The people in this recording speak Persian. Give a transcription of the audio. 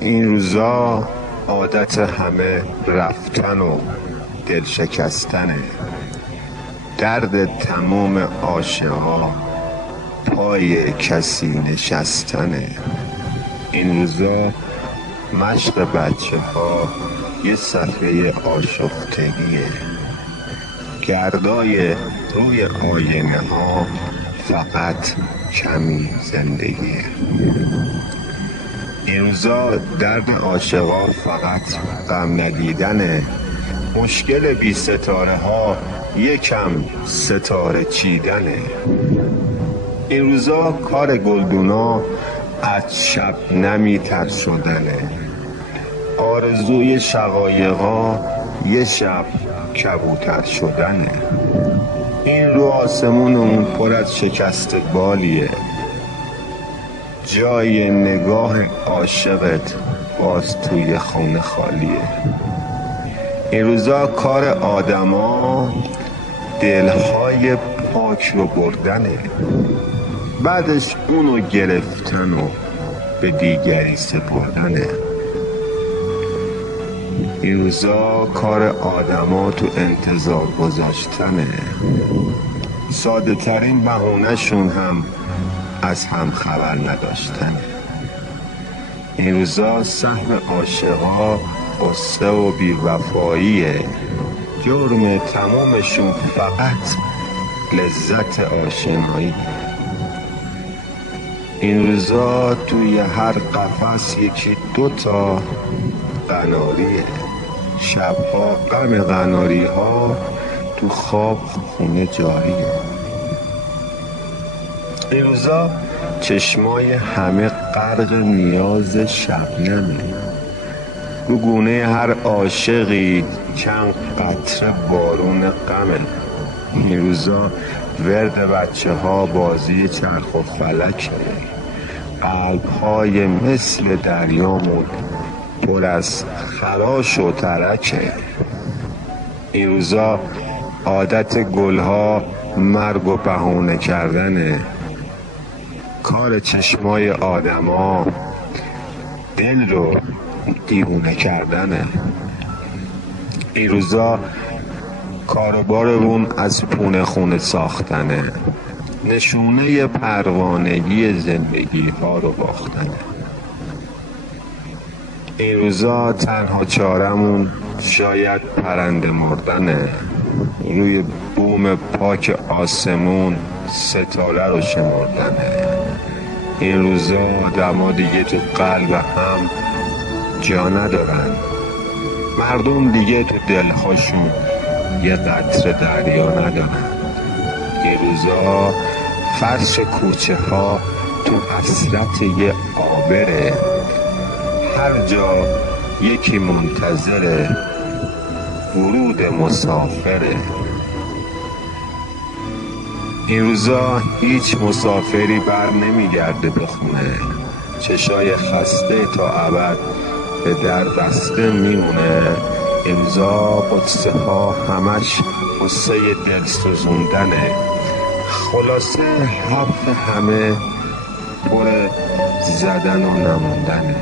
این روزا عادت همه رفتن و دل شکستنه، درد تمام عاشقا پای کسی نشستنه. این روزا مشق بچه ها یه صفحه آشفتگیه، گردای روی آینه ها فقط کمی زندگیه. این روزا درد عاشقا فقط غم ندیدنه، مشکل بی ستاره ها یکم ستاره چیدنه. این روزا کار گلدونا از شب نمیتر شدنه، آرزوی شقایقا یه شب کبوتر شدنه. این رو آسمونمون پر از شکست بالیه، جای نگاه عاشقت باز توی خونه خالیه. این روزا کار آدما دلهای پاک رو بردنه، بعدش اونو گرفتن و به دیگری سپردنه. این روزا کار آدما تو انتظار گذاشتنه، ساده ترین بهونه شون هم از هم خبر نداشتنه. این روزا سهم عاشقا قصه و بیوفاییه، جرم تمامشون فقط لذت آشنایی. این روزا توی هر قفس یکی دوتا قناریه، شبها غم قناری ها تو خواب خونه جاریه. این روزا چشمای همه غرق نیاز شبنمه، رو گونه هر عاشقی چند قطره بارون غمه. این روزا ورد بچه ها بازی چرخ و فلکه، قلب های مثل دریامون پر از خراش و ترکه. این روزا عادت گلها مرگ و بهونه کردنه، کار چشمای آدما دل رو دیوونه کردنه. این روزا کاروبارمون از پونه خونه ساختنه، نشونه پروانگی زندگی ها رو باختنه. این روزا تنها چارمون شاید پرنده مردنه، روی بوم پاک آسمون ستاره رو شمردنه. این روزا آدما دیگه تو قلب هم جا ندارن، مردم دیگه تو دلهاشون یه قطره دریا ندارن. این روزا فرش کوچه ها تو حسرت یه آبره، هر جا یکی منتظر ورود مسافره. این روزا هیچ مسافری بر نمیگرده به خونه، چشای خسته تا ابد به در بسته میمونه. امضا قدسه ها همش قصه دل سوزوندنه، خلاصه حرف همه پر زدن و نموندنه.